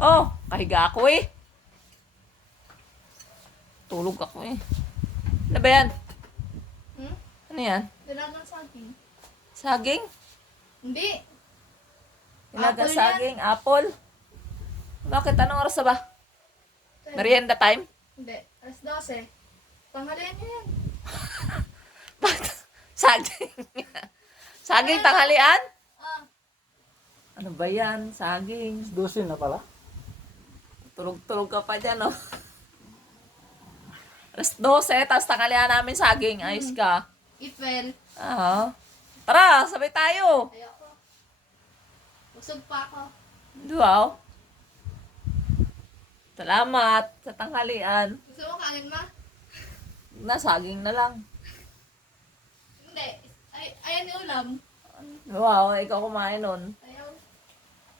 Oh, kahiga ako eh. Tulog ako eh. Ano ba yan? Hmm? Ano yan? Dalagang saging. Saging? Hindi. Ilagang Apple saging? Apple? Bakit? Anong oras na ba? Yan. Merienda time? Hindi. Alas 12. Tanghalian niya yan. Bakit? Saging. Saging tanghalian? Ah. Ano ba yan? Saging. 12 na pala. Tulog-tulog ka pa dyan, oh. Alas 12, tapos tanghalian namin saging. Ayos ka. Ifel. Ah. Tara, sabay tayo. Ayoko. Busog pa ako. Wow. Salamat sa tanghalian. Gusto mo kanin ma? Nasaging na lang. Hindi. Ayan yung ulam. Wow, ikaw kumain nun. Ayaw.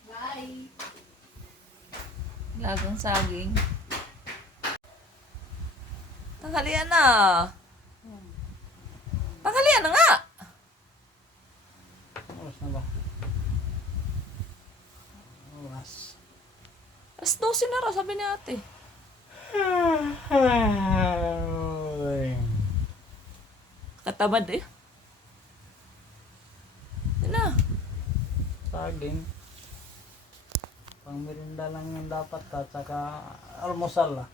Bye. Lagang saging. Tanghalian na. Tanghalian na nga. Oras na ba? Oras. Alas 12 na raw, sabi ni ate. Katamad eh. Yan na. Saging. Pang merinda lang yung dapat at saka almusal lah.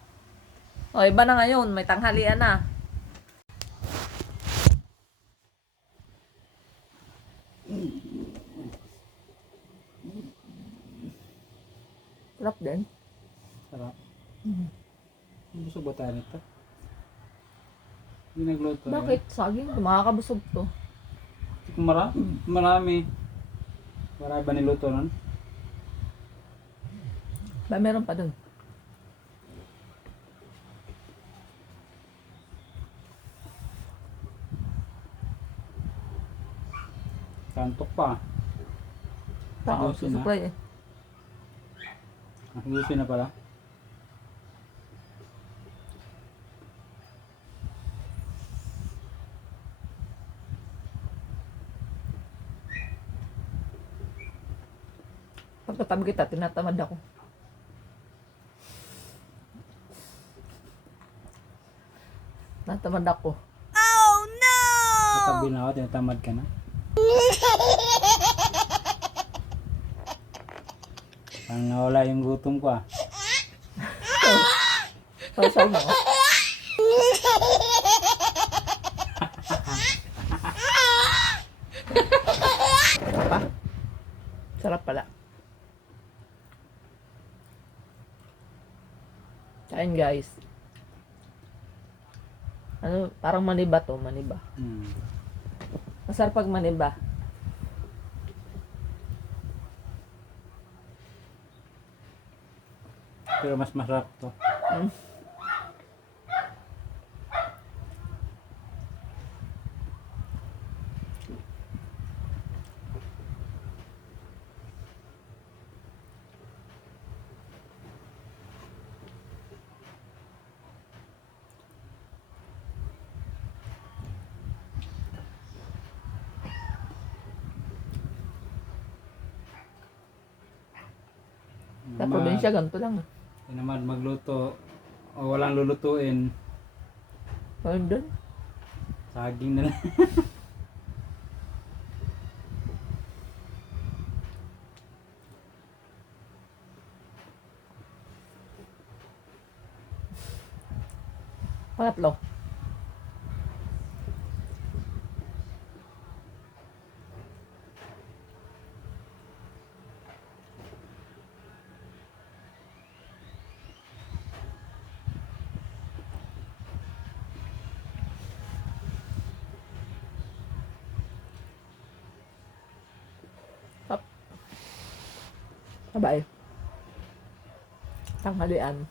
O, iba na ngayon. May tanghalian na. Sarap din. Sarap. Busog ba tayo nito? Hindi nagluto. Bakit? Saging? Makakabusog to. Marami. Marami. Marami ba niluto nun? Ba, meron pa dun. Kantok pa. Tao, Ayusin na. susuklay eh. Ayusin na pala. Pagkatabi kita, tinatamad ako. Natamad ako. Katabi na ako, tinatamad ka na. Parang nawala yung gutom ko ah. Sasaw mo. Sarap pa? Sarap pala. Kain guys. Ano, parang maniba to, maniba. Masarap pag maniba. Pero mas masarap to. Mm. Sa probinsya, ganito lang. Tinamad magluto o walang lulutuin. Ayun doon. Saging na lang. Pangatlo. Sabay. Tanghalian.